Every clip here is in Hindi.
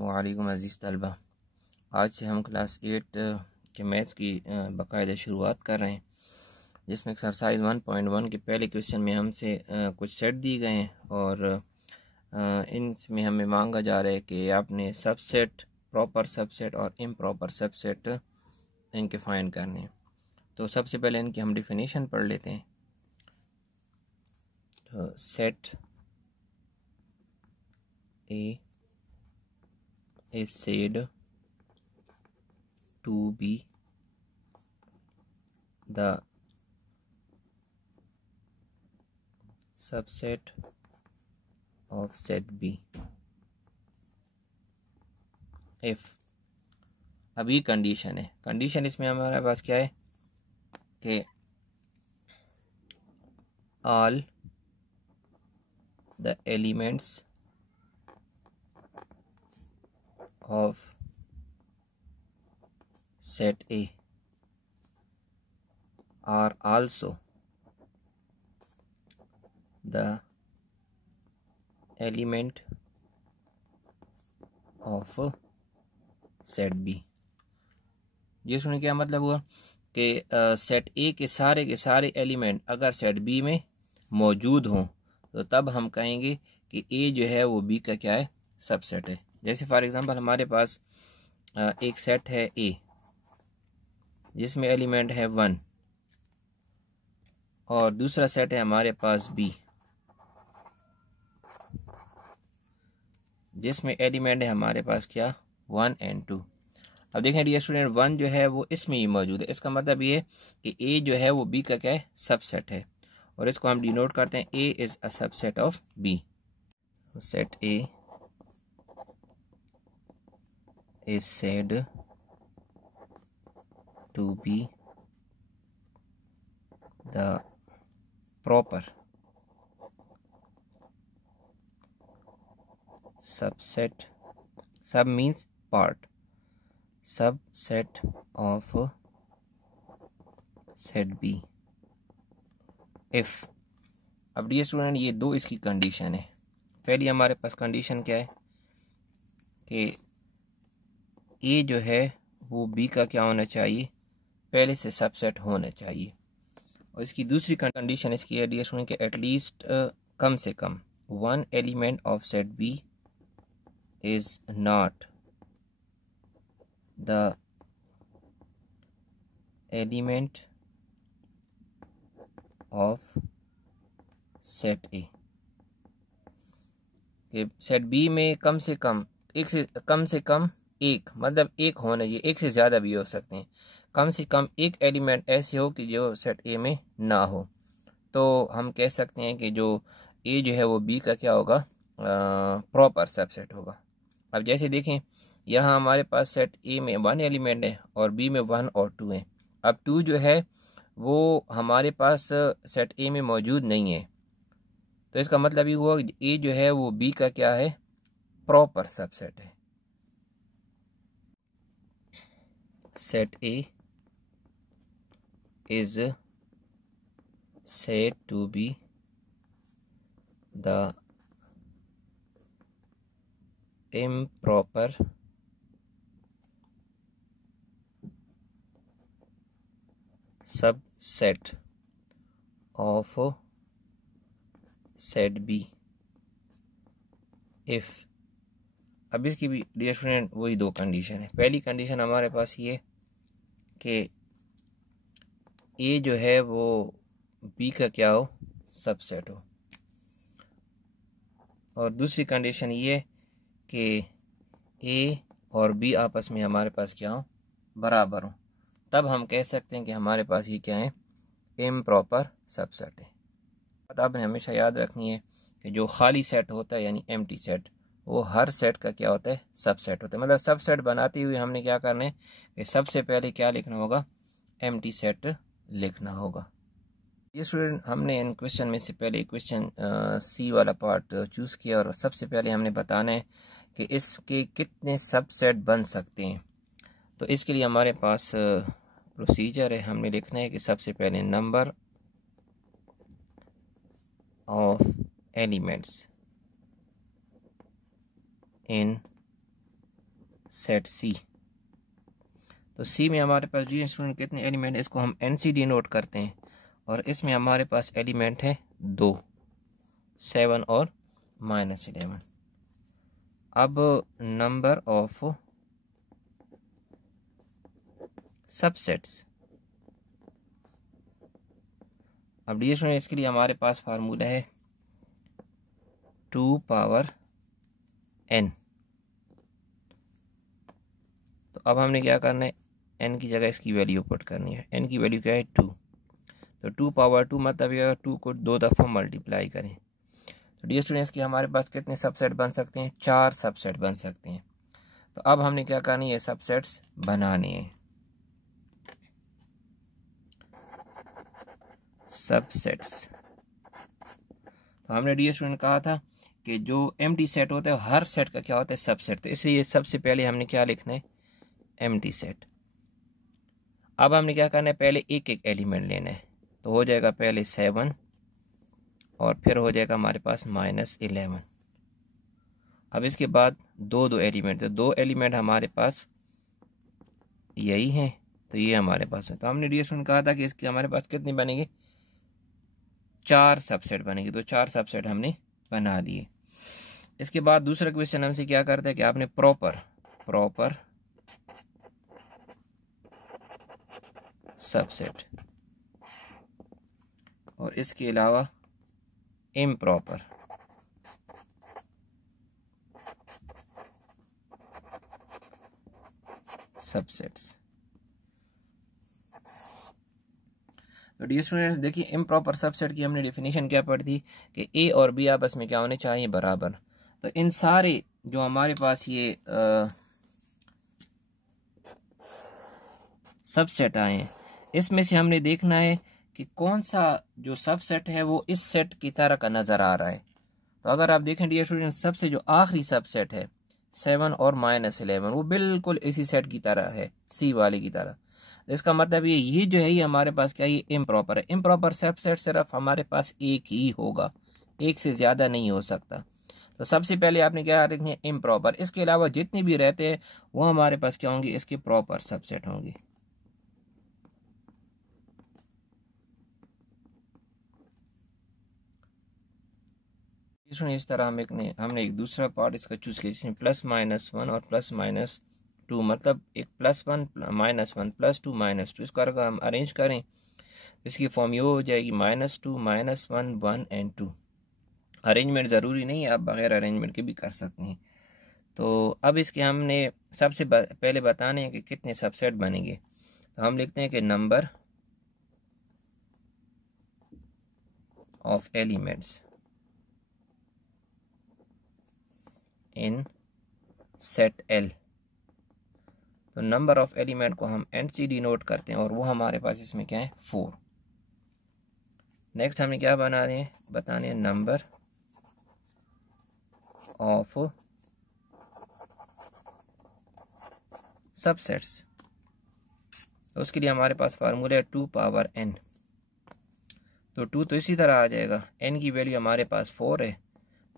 वालेकुम अज़ीज़ तलबा। आज से हम क्लास 8 के मैथ्स की बाकायदा शुरुआत कर रहे हैं, जिसमें एक्सरसाइज 1.1 के पहले क्वेश्चन में हमसे कुछ सेट दिए गए हैं और इनमें हमें मांगा जा रहा है कि आपने सबसेट, प्रॉपर सबसेट और इम्प्रॉपर सबसेट इनके फाइंड करने हैं। तो सबसे पहले इनकी हम डिफिनीशन पढ़ लेते हैं। तो set A is said to be the subset of set B if, अब ये कंडीशन है। कंडीशन इसमें हमारे पास क्या है कि all the elements of set A are also the element of set B. ये सुनिए क्या मतलब हुआ कि सेट ए के सारे एलिमेंट अगर सेट बी में मौजूद हों तो तब हम कहेंगे कि ए जो है वो बी का क्या है, सबसेट है। जैसे फॉर एग्जांपल हमारे पास एक सेट है ए जिसमें एलिमेंट है 1 और दूसरा सेट है हमारे पास बी जिसमें एलिमेंट है हमारे पास क्या, 1 और 2। अब देखें डियर स्टूडेंट, 1 जो है वो इसमें ही मौजूद है। इसका मतलब ये कि ए जो है वो बी का क्या है, सबसेट है। और इसको हम डिनोट करते हैं A is a subset of B. Set A is said to be the proper subset, sub means part, subset of set B if. अब डियर स्टूडेंट ये दो इसकी कंडीशन है। पहली हमारे पास कंडीशन क्या है कि ए जो है वो बी का क्या होना चाहिए, पहले से सबसेट होना चाहिए। और इसकी दूसरी कंडीशन इसकी है डियर स्टूडेंट कि एटलीस्ट कम से कम 1 element of set B is not the element of set A. Set B में कम से कम एक मतलब एक होना, ये एक से ज़्यादा भी हो सकते हैं, कम से कम एक एलिमेंट ऐसे हो कि जो सेट ए में ना हो, तो हम कह सकते हैं कि जो ए जो है वो बी का क्या होगा, प्रॉपर सबसेट होगा। अब जैसे देखें यहाँ हमारे पास सेट ए में 1 एलिमेंट है और बी में 1 और 2 है। अब 2 जो है वो हमारे पास सेट ए में मौजूद नहीं है, तो इसका मतलब ये हुआ कि ए जो है वो बी का क्या है, प्रॉपर सबसेट है। Set A is said to be the improper subset of set B if। अब इसकी भी डियर स्टूडेंट वही दो कंडीशन है। पहली कंडीशन हमारे पास ये कि ए जो है वो बी का क्या हो, सबसेट हो। और दूसरी कंडीशन ये कि ए और बी आपस में हमारे पास क्या हो, बराबर हो, तब हम कह सकते हैं कि हमारे पास ये क्या है, इम्प्रॉपर सबसेट है। बात आपने हमेशा याद रखनी है कि जो खाली सेट होता है यानी एम्प्टी सेट, वो हर सेट का क्या होता है, सबसेट होता है। मतलब सबसेट बनाते हुए हमने क्या करना है कि सबसे पहले क्या लिखना होगा, एम्प्टी सेट लिखना होगा। ये स्टूडेंट हमने इन क्वेश्चन में से पहले क्वेश्चन सी वाला पार्ट चूज़ किया और सबसे पहले हमने बताना है कि इसके कितने सबसेट बन सकते हैं। तो इसके लिए हमारे पास प्रोसीजर है। हमने लिखना है कि सबसे पहले number of elements in set C. तो सी में हमारे पास जी स्टूडेंट कितने एलिमेंट है, इसको हम एन सी डिनोट करते हैं, और इसमें हमारे पास एलिमेंट है 2, 7 और -11। अब नंबर ऑफ सबसेट्स, अब डी स्टूडेंट इसके लिए हमारे पास फार्मूला है 2 पावर n। तो अब हमने क्या करना है, n की जगह इसकी वैल्यू पुट करनी है। n की वैल्यू क्या है 2, तो 2 पावर 2 मतलब ये 2 को 2 दफ़ा मल्टीप्लाई करें। तो डी स्टूडेंट्स की हमारे पास कितने सबसेट बन सकते हैं, 4 सबसेट बन सकते हैं। तो अब हमने क्या करना है, ये सबसेट्स बनाने हैं। सबसेट्स, तो हमने डी स्टूडेंट कहा था कि जो एम्प्टी सेट होता है हर सेट का क्या होता है, सबसेट। तो इसलिए सबसे पहले हमने क्या लिखना है, एम्प्टी सेट। अब हमने क्या करना है, पहले एक एक एलिमेंट लेना है। तो हो जाएगा पहले 7 और फिर हो जाएगा हमारे पास -11। अब इसके बाद दो एलिमेंट, तो 2 एलिमेंट हमारे पास यही हैं, तो ये हमारे पास है। तो हमने डी स्टूडेंट कहा था कि इसके हमारे पास कितनी बनेगी, 4 सबसेट बनेगी। तो 4 सबसेट हमने बना लिए। इसके बाद दूसरा क्वेश्चन हमसे क्या करता है कि आपने प्रॉपर सबसेट और इसके अलावा इम्प्रॉपर सबसेट्स। तो डी स्टूडेंट्स देखिए, इम्प्रॉपर सबसेट की हमने डेफिनेशन क्या पढ़ी थी कि ए और बी आपस में क्या होने चाहिए, बराबर। तो इन सारे जो हमारे पास ये सबसेट आए हैं, इसमें से हमने देखना है कि कौन सा जो सबसेट है वो इस सेट की तरह का नज़र आ रहा है। तो अगर आप देखें डियर स्टूडेंट, सबसे जो आखिरी सबसेट है 7 और -11, वो बिल्कुल इसी सेट की तरह है, सी वाले की तरह। इसका मतलब ये जो है, ये हमारे पास क्या, ये इम्प्रॉपर है। इम्प्रॉपर सबसेट सिर्फ हमारे पास एक ही होगा, एक से ज़्यादा नहीं हो सकता। तो सबसे पहले आपने क्या रखनी है, इम्प्रॉपर। इसके अलावा जितने भी रहते हैं वो हमारे पास क्या होंगे, इसके प्रॉपर सबसेट होंगे। इस तरह हमने एक दूसरा पार्ट इसका चूज किया जिसमें +-1 और +-2, मतलब एक +1 -1 +2 -2, इसका अगर हम अरेंज करें तो इसकी फॉर्म ये हो जाएगी -2 -1 1 एंड 2। अरेंजमेंट ज़रूरी नहीं है, आप बगैर अरेंजमेंट के भी कर सकते हैं। तो अब इसके हमने सबसे पहले बताने हैं कि कितने सबसेट बनेंगे। तो हम लिखते हैं कि number of elements in set L। तो नंबर ऑफ एलिमेंट को हम NC डिनोट करते हैं, और वो हमारे पास इसमें क्या है, 4। नेक्स्ट हमें क्या बताने हैं नंबर ऑफ सबसेट्स। तो उसके लिए हमारे पास फार्मूला है 2 पावर n। तो 2 तो इसी तरह आ जाएगा, n की वैल्यू हमारे पास 4 है,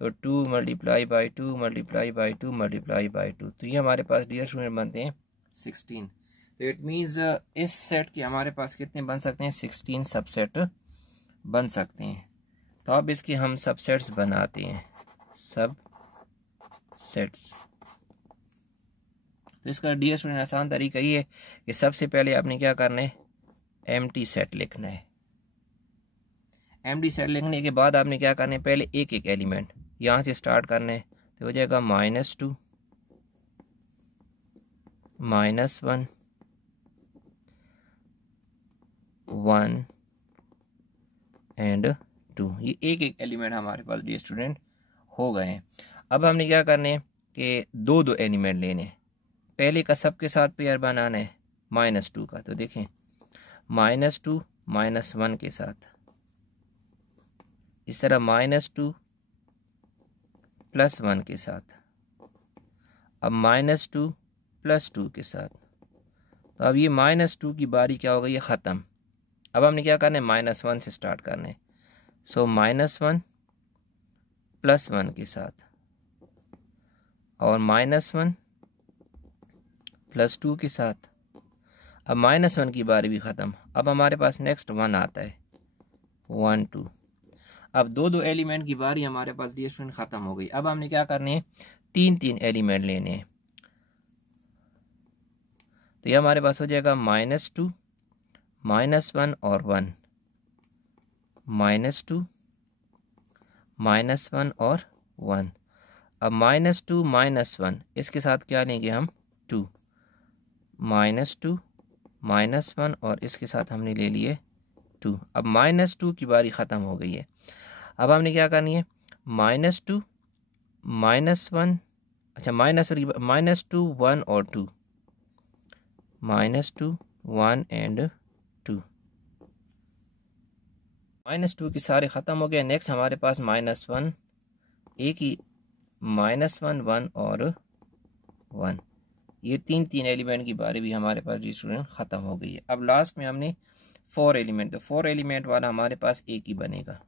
तो 2 × 2 × 2 × 2, तो ये हमारे पास डियर स्टूडेंट बनते हैं 16। तो इट मीन्स इस सेट के हमारे पास कितने बन सकते हैं, 16 सबसेट बन सकते हैं। तो अब इसके हम सबसेट्स बनाते हैं, सब सेट्स। तो इसका डियर स्टूडेंट आसान तरीका ये है कि सबसे पहले आपने क्या करना है, एम्प्टी सेट लिखना है। एम्प्टी सेट लिखने के बाद आपने क्या करना है, पहले एक एक एलिमेंट यहाँ से स्टार्ट करना है। तो हो जाएगा -2 -1 1 एंड 2, ये एक एक एलिमेंट हमारे पास डियर स्टूडेंट हो गए हैं। अब हमने क्या करने हैं कि दो एलिमेंट लेने हैं। पहले का सबके साथ पेयर बनाना है -2 का। तो देखें -2 -1 के साथ, इस तरह -2 +1 के साथ, अब -2 +2 के साथ। तो अब ये -2 की बारी क्या हो गई, ये ख़त्म। अब हमने क्या करना है, -1 से स्टार्ट करना है। सो -1 +1 के साथ, और -1 +2 के साथ। अब -1 की बारी भी ख़त्म। अब हमारे पास नेक्स्ट 1 आता है, 1 2। अब दो एलिमेंट की बारी हमारे पास डियर स्टूडेंट ख़त्म हो गई। अब हमने क्या करने हैं, 3 एलिमेंट लेने हैं। तो ये हमारे पास हो जाएगा -2, -1 और 1, -2, -1 और 1। अब -2 -1 इसके साथ क्या लेंगे हम, 2, -2 -1 और इसके साथ हमने ले लिए 2। अब -2 की बारी ख़त्म हो गई है। अब हमने क्या करनी है, -2 -1, अच्छा -2 1 और 2, -2 1 एंड 2। -2 की सारे ख़त्म हो गए। नेक्स्ट हमारे पास -1, एक ही -1 1 और 1। ये तीन एलिमेंट की बारी भी हमारे पास जी स्टूडेंट ख़त्म हो गई है। अब लास्ट में हमने 4 एलिमेंट, तो 4 एलिमेंट वाला हमारे पास एक ही बनेगा।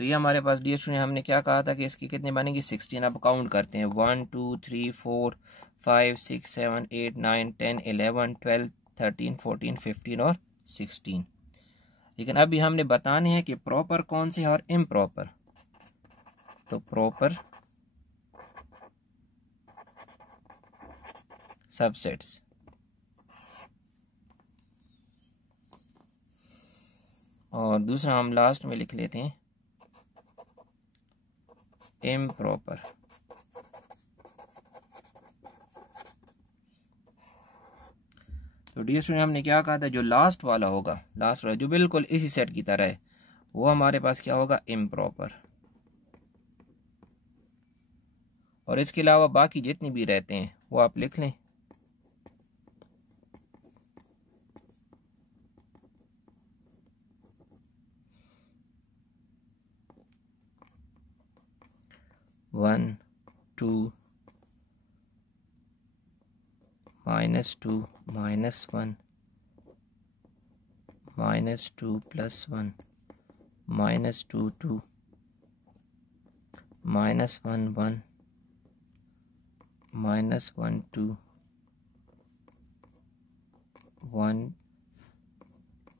तो ये हमारे पास डियर स्टूडेंट हमने क्या कहा था कि इसके कितने बनेंगे, 16। अब काउंट करते हैं, 1 2 3 4 5 6 7 8 9 10 11 12 13 14 15 और 16। लेकिन अभी हमने बताने हैं कि प्रॉपर कौन से और इम्प्रॉपर। तो प्रॉपर सबसेट्स, और दूसरा हम लास्ट में लिख लेते हैं इम्प्रॉपर। तो डियर स्टूडेंट हमने क्या कहा था, जो लास्ट वाला होगा, लास्ट वाला जो बिल्कुल इसी सेट की तरह है, वो हमारे पास क्या होगा, इम्प्रॉपर। और इसके अलावा बाकी जितने भी रहते हैं वो आप लिख लें। -1 2 -2 -1 -2 +1 -2 2 -1 1 -1 2 1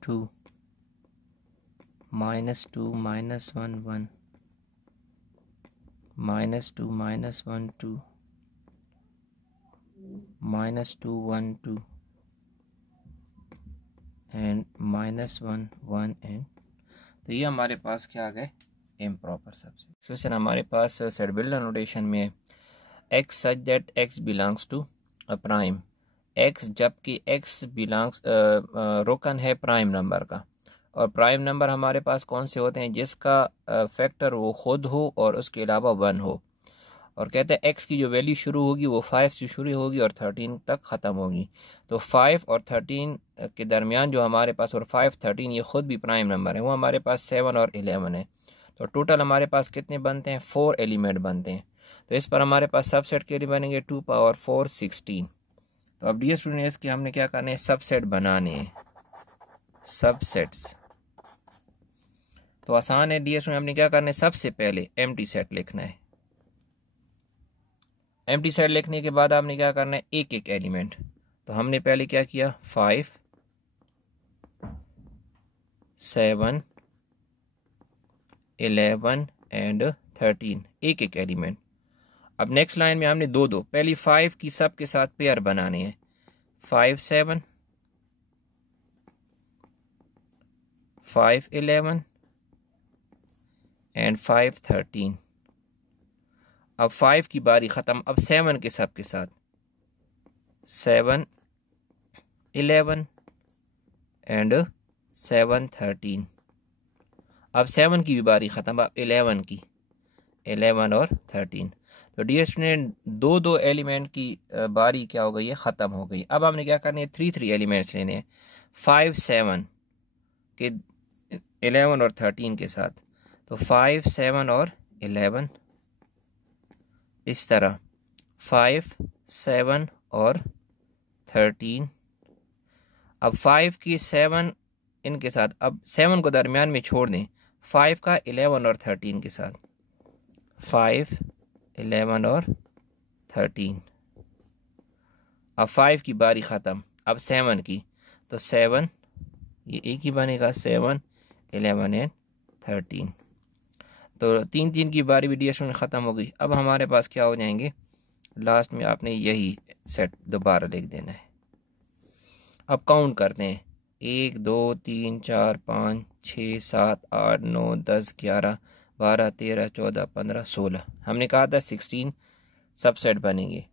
2 -2 -1 1 -2 -1 2 -2 1 2 एंड -1 1 एंड। तो ये हमारे पास क्या आ गए, इम्प्रॉपर सबसेट। क्वेश्चन हमारे पास सेट बिल्डर नोटेशन में x such that x belongs to a prime, x जबकि x बिलोंग्स रुकन है प्राइम नंबर का। और प्राइम नंबर हमारे पास कौन से होते हैं, जिसका फैक्टर वो खुद हो और उसके अलावा 1 हो। और कहते हैं x की जो वैल्यू शुरू होगी वो 5 से शुरू होगी और 13 तक ख़त्म होगी। तो 5 और 13 के दरमियान जो हमारे पास, और 5 13 ये खुद भी प्राइम नंबर है, वो हमारे पास 7 और 11 है। तो टोटल हमारे पास कितने बनते हैं, 4 एलिमेंट बनते हैं। तो इस पर हमारे पास सबसेट के लिए बनेंगे 2 पावर 4 16। तो अब डियर स्टूडेंट इसके हमने क्या करना है, सबसेट बनाने हैं, सबसेट्स। तो आसान है डियर स्टूडेंट, हमने क्या करना है, सबसे पहले एम्प्टी सेट लिखना है। एम्प्टी सेट लिखने के बाद आपने क्या करना है, एक एक एलिमेंट। तो हमने पहले क्या किया, 5 7 11 एंड 13, एक एक एलिमेंट। अब नेक्स्ट लाइन में हमने दो दो, पहली 5 की सब के साथ पेयर बनाने हैं, 5 7 5 11 एंड 5 13। अब 5 की बारी ख़त्म, अब 7 के सब के साथ 7 11 एंड 7 13। अब 7 की भी बारी ख़त्म, अब 11 की, 11 और 13। तो डियर स्टूडेंट दो दो एलिमेंट की बारी क्या हो गई है, ख़त्म हो गई। अब हमने क्या करनी है, 3 एलिमेंट्स लेने हैं, 5 7 के 11 और 13 के साथ। तो 5 7 और 11, इस तरह 5 7 और 13। अब 5 की 7 इनके साथ, अब 7 को दरमियान में छोड़ दें, 5 का 11 और 13 के साथ, 5 11 और 13। अब 5 की बारी ख़त्म, अब 7 की, तो 7 ये एक ही बनेगा, 7, 11 एंड 13। तो 3 की बारी भी DS में ख़त्म हो गई। अब हमारे पास क्या हो जाएंगे, लास्ट में आपने यही सेट दोबारा लिख देना है। अब काउंट करते हैं, 1 2 3 4 5 6 7 8 9 10 11 12 13 14 15 16, हमने कहा था 16 सबसेट बनेंगे।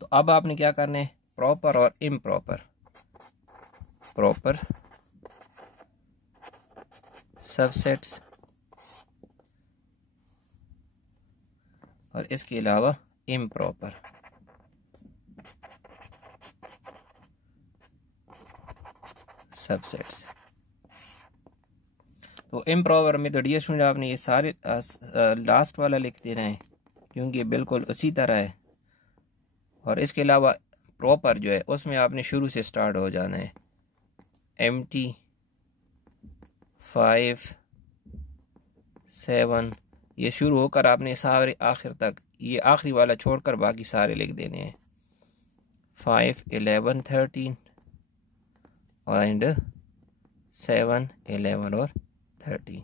तो अब आपने क्या करना है, प्रॉपर और इम्प्रॉपर, प्रॉपर सबसेट्स और इसके अलावा इम्प्रॉपर। सबसेट्स तो इम्प्रॉपर में तो डियर स्टूडेंट आपने ये सारे लास्ट वाला लिख देना है, क्योंकि बिल्कुल उसी तरह है। और इसके अलावा प्रॉपर जो है उसमें आपने शुरू से स्टार्ट हो जाना है, empty 5 7, ये शुरू होकर आपने सारे आखिर तक, ये आखिरी वाला छोड़कर बाकी सारे लिख देने हैं, 5 11 13 एंड 7 11 और 13।